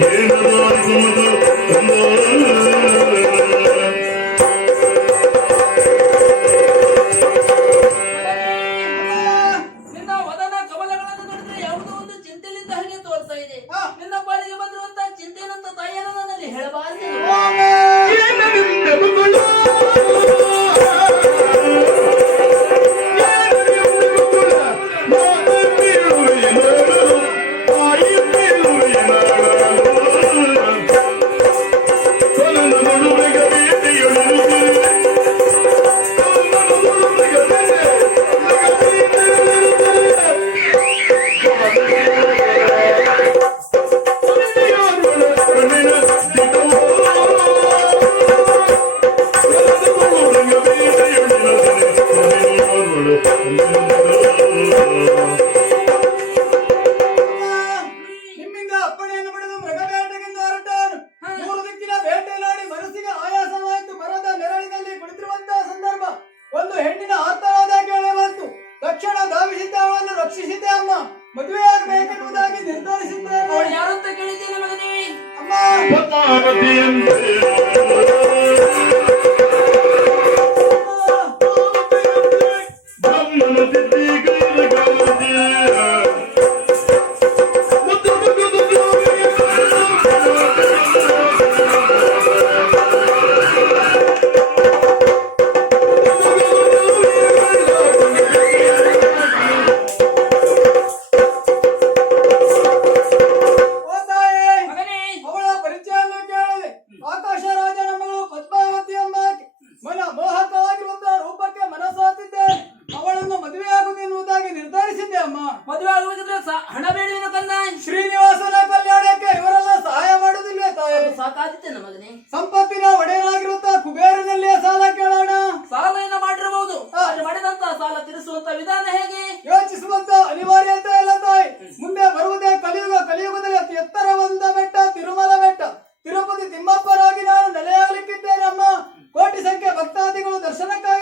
மேலதாய் சுமந்தால் ರಕ್ಷಿಸಿದ್ದೆ ಅಮ್ಮ. ನಿರ್ಧರಿಸಿದ್ದೇನೆ ಅವಳು ಯಾರು ಅಂತ ಕೇಳಿದ್ದೇನೆ ಮಗನೇ ಅಮ್ಮ. ಕೆಲಸ ಹಣ ಬೇಡವೇನು ಕಂದ ಶ್ರೀನಿವಾಸನ ಕಲ್ಯಾಣಕ್ಕೆ ಇವರೆಲ್ಲ ಸಹಾಯ ಮಾಡುವುದಿಲ್ಲ ತಾಯಿ? ಸಾಕಾದಿತ್ತೆ ನಮಗನೆ ಸಂಪತ್ತಿನ ಒಡೆಯರಾಗಿರುತ್ತ ಕುಬೇರನಲ್ಲೇ ಸಾಲ ಕೇಳೋಣ? ಸಾಲ ಏನ ಮಾಡಿರಬಹುದು ಆದ್ರೆ ಮಾಡಿದಂತ ಸಾಲ ತೀರಿಸುವಂತ ವಿಧಾನ ಹೇಗೆ? ಯೋಚಿಸುವಂತ ಅನಿವಾರ್ಯತೆ ಇಲ್ಲ ತಾಯಿ. ಮುಂದೆ ಬರುವುದೇ ಕಲಿಯುಗ. ಕಲಿಯುಗದಲ್ಲಿ ಅತಿ ಎತ್ತರವಾದ ಬೆಟ್ಟ ತಿರುಮಲ ಬೆಟ್ಟ. ತಿರುಪತಿ ತಿಮ್ಮಪ್ಪರಾಗಿ ನಾನು ನೆಲೆಯಾಗಲಿಕ್ಕಿದ್ದೇನೆ ಅಮ್ಮ. ಕೋಟಿ ಸಂಖ್ಯೆ ಭಕ್ತಾದಿಗಳು ದರ್ಶನಕ್ಕಾಗಿ